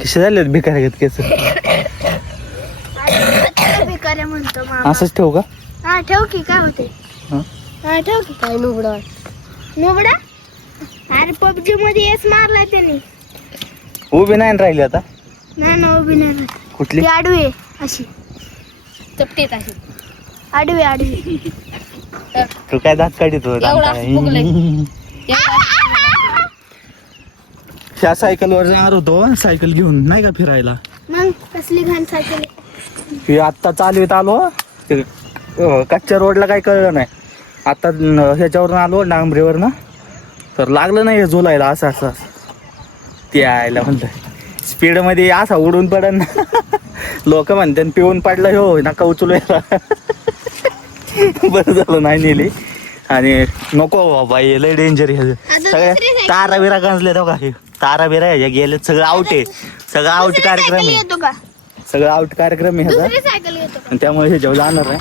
कसे झाले भिकारी घेत केस भिकाऱ्या म्हणतो मामा. असंच ठेवू का? हा ठेव की काय होते. हं? हा ठेव की. काय नुबडा नुबडा. अरे पबजी मध्ये एस मारलाय त्याने. उभी नाही ना राहिली आता. नाही ना उभी नाही राहत. कुठली ती आडवी आहे अशी चपटीत अशी आडवी आडवी. तू काय दात काढतो त्या सायकलवर जाणार होतो सायकल घेऊन नाही का फिरायला. मग कसली घाण सायकल. हे आत्ता चालवीत आलो ते कच्च्या रोडला काही कळलं नाही. आता ह्याच्यावरून आलो डांबरीवरनं तर लागलं नाही झोलायला असं असं असं. ते यायला म्हणलं स्पीडमध्ये असा उडून पडन ना. लोक म्हणते पिऊन पडलं हो नका उचलू याला. बरं झालं नाही नेली. आणि नको बाबा हे लय डेंजर आहे. सगळ्या तारा बिरा गंजले तो का हे तारा बिरा ह्याच्या गेले सगळं आउट आहे. सगळं आउट कार्यक्रम आहे. येतो का सगळं आउट कार्यक्रम आहे ह्याचा. दुसरी सायकल घेतो का आणि त्यामुळे हे जेव्हा जाणार नाही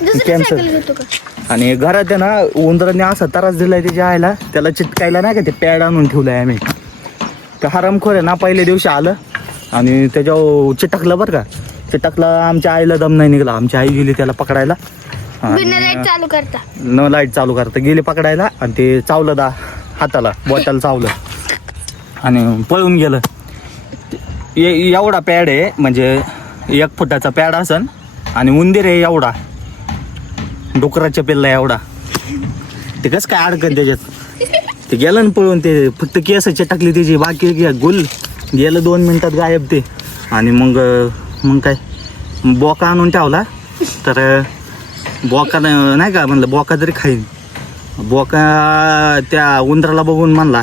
दुसरी कॅन्सल. सायकल घेतो का. आणि घरात आहे ना उंदरांनी असा त्रास दिलाय त्याच्या आईला त्याला चिटकायला नाही का ते पॅड आणून ठेवलाय आम्ही. ते हरामखोर आहे ना पहिल्या दिवशी आलं आणि त्याच्यावर चिटकलं बरं का. चिटकलं आमच्या आईला दम नाही निघाला. आमची आई गेली त्याला पकडायला. बिना लाईट चालू करता न लाईट चालू करता गेली पकडायला आणि ते चावलं हाताला बॉटल चावलं आणि पळून गेलं. एवढा पॅड आहे म्हणजे 1 फुटाचा पॅड असन आणि उंदीर आहे एवढा डुकराच्या पिल्ला एवढा. ते कसं काय अडकन त्याच्यात. ते गेलं ना पळून. ते फक्त केस चिटकली त्याची बाकी गुल गेलं 2 मिनिटात गायब ते. आणि मग काय बोका आणून ठेवला तर बोका नाही का म्हणलं बोका तरी खाईन. बोका त्या उंदराला बघून म्हणला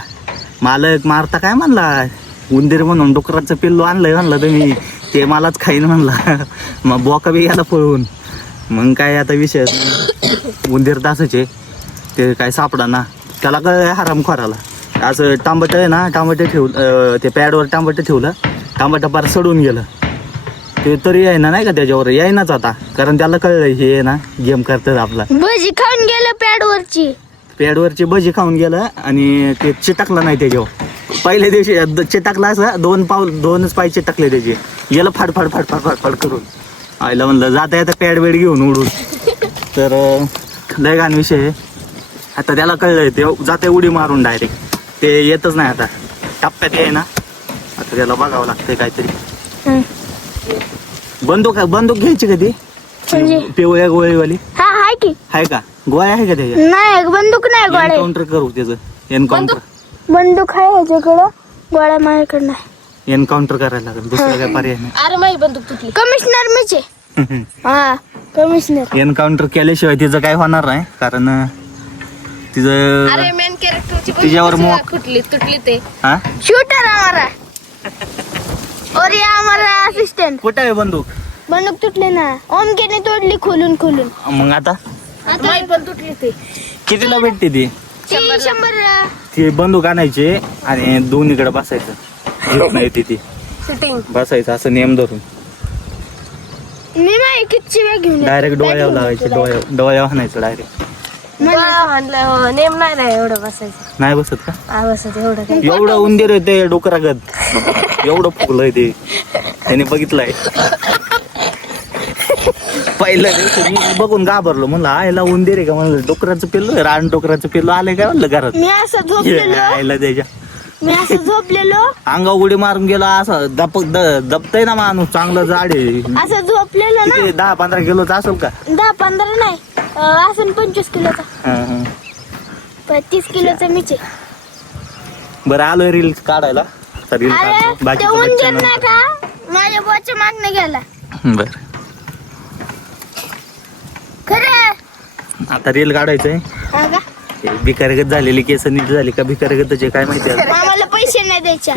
मालक मारता काय म्हणला उंदीर म्हणून डुकराचं पिल्लू आणलंय म्हणलं तुम्ही ते मलाच खाईन म्हणला. मग बोका बी गेला पळून. मग काय आता विषय उंदीर तासाचे ते काय सापडा ना. त्याला काय हरामखोराला असं टांबट आहे ना टांबटे ठेवलं ते पॅडवर टांबटे ठेवलं. टांबटा पार सडून गेलं. ते तरी आहे ना नाही का त्याच्यावर यायनाच आता कारण त्याला कळलं हे ना गेम करतात आपला. भजी खाऊन गेलं पॅडवरची भजी खाऊन गेलं आणि ते चिटकलं नाही त्याच्यावर. पहिल्या दिवशी चिटकला असं 2 पाय चिटकले त्याचे. गेलं फाडफाड फाडफाड फाडफाड करून. आईला म्हणलं जाता येतं पॅड बेड घेऊन उडून. तर लय घाण विषय आहे. आता त्याला कळलंय ते जाते उडी मारून डायरेक्ट. ते येतच नाही आता टप्प्यात आहे ना. आता त्याला बघावं लागतंय काहीतरी. बंदूक घ्यायची कधी पिवळ्या गोळीवाली हा हाय की आहे का गोळ्या आहे का त्याच्या. नाही बंदूक नाही गोळ्या. एन्काउंटर करू त्याचं एन्काउंटर. बंदूक आहे ह्याच्याकडं गोळ्या माझ्याकडे नाही. एन्काउंटर करायला लागेल दुसरा काय पर्याय नाही. अरे माझी बंदूक तुटली. कमिशनर मीचे हा कमिशनर. एन्काउंटर केल्याशिवाय तिचं काय होणार नाही कारण तिचं अरे मेन कॅरेक्टरची तिच्यावर मोक तुटली ते. हा शूटर हमारा और ये हमारा असिस्टेंट. कुठं आहे बंदूक तुटली ना ओमकेने तोडली खोलून मग आता पण तुटली ते. कितीला भेटते ती 100 ती बंदूक आणायची आणि दोन्हीकडे बसायचं झोप नाही ती सिटिंग बसायचं असं नेम धरून मी नाही किती वेळ घेऊन डायरेक्ट डोळ्यावर लावायचे डोळ्यावर हाणायचं डायरेक्ट. नेम नाही ना एवढं बसायचं. नाही बसत का बसत एवढं एवढं उंदीर आहे ते डोकरागत एवढं फुगलंय ते त्याने बघितलंय. पहिल्या दिवशी मी बघून घाबरलो म्हणलं आयला उंदीर आहे का म्हणलं डोकराचं पिल्लू रान डोकराचं पिल्लू आलंय काय म्हणलं घरात. मी असं झोपलेलो आयला त्याच्या अंगा उडी मारून गेला असं दबतय ना माणूस चांगलं जाड आहे. असं झोपलेलो ना 10-15 किलोचा असेल का. 10-15 नाही असं 25 किलोचा 30 किलोचा मीचे. बरं आलोय रील काढायला रील नाही का माझ्या बॉच्या मागणं गेला. बर खरं आता रील काढायचंय. भिकारगत झालेली केस नीट झाली का भिकारगतचे काय माहिती. आम्हाला पैसे नाही द्यायचे.